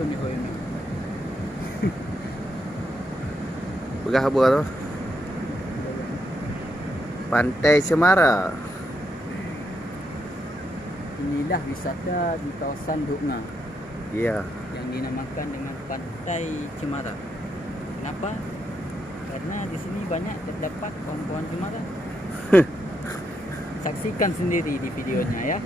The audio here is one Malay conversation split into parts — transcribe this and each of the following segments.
betul ni hoi ni. Begah apa tu? Pantai Cemara. Inilah wisata di kawasan Dukna Ya. yang dinamakan dengan Pantai Cemara. Kenapa? Karena di sini banyak terdapat pohon-pohon cemara. Saksikan sendiri di videonya ya.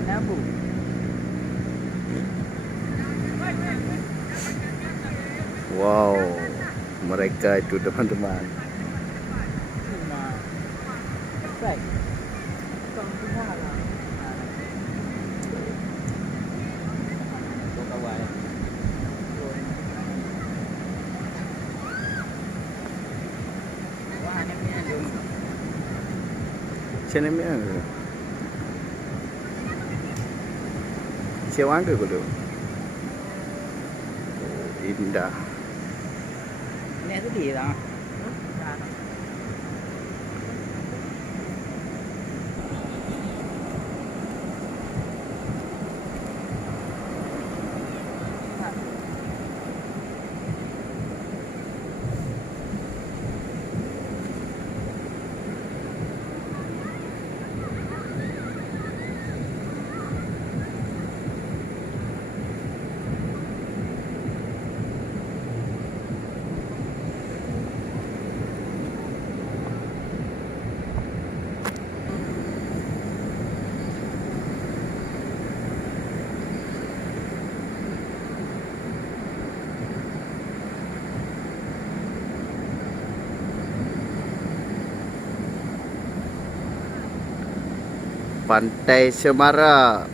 Ada apa? Wow. Mereka itu teman-teman. Rumah. Baik. Bukan rumah lah. Untuk kawan. Wah, ni punya jom. Macam mana? Sewa angka ke tu? Indah. Ni tadi lah. Pantai Cemara.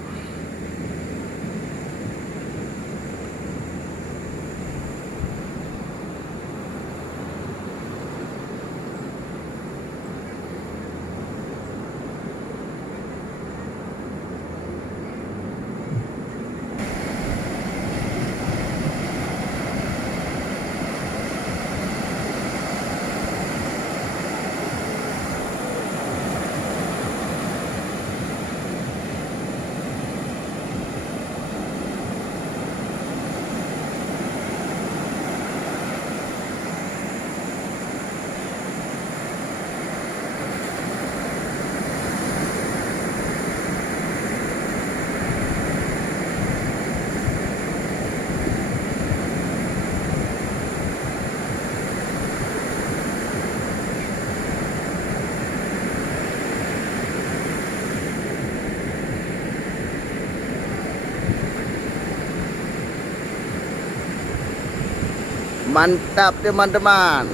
Mantap teman-teman.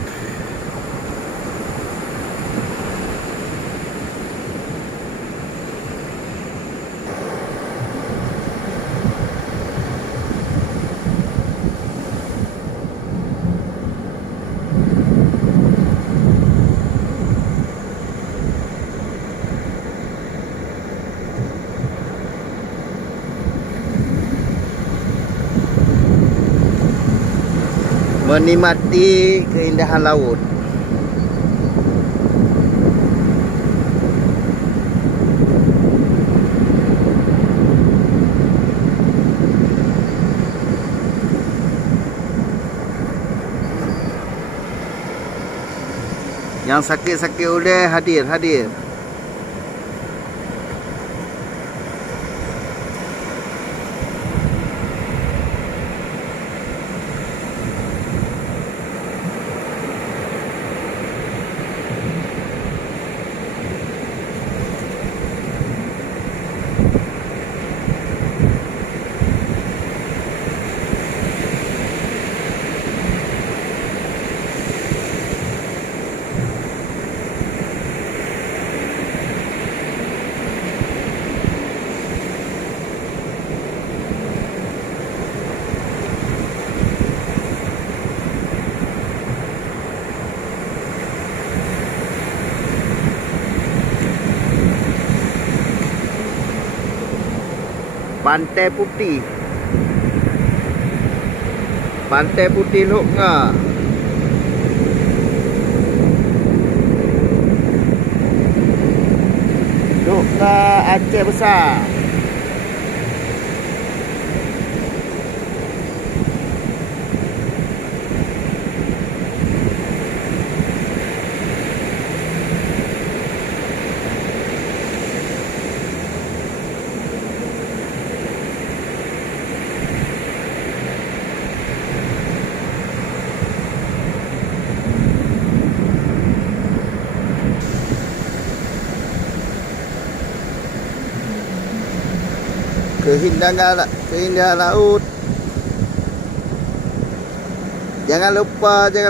Menikmati keindahan laut. Yang sakit-sakit boleh hadir. Pantai Putih. Pantai Putih Lok Ngah. Lok Ngah Aceh Besar. Keindahan laut. Jangan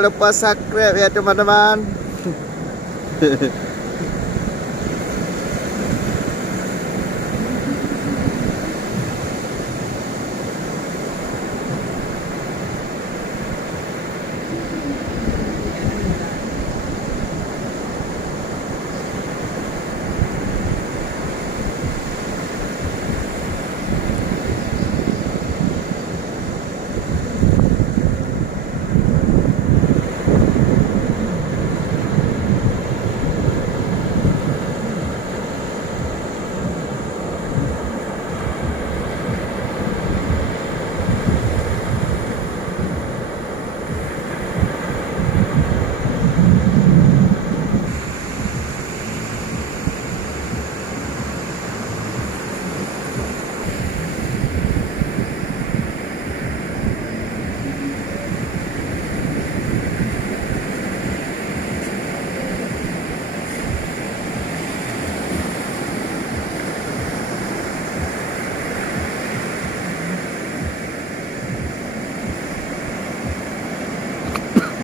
lupa subscribe ya teman-teman.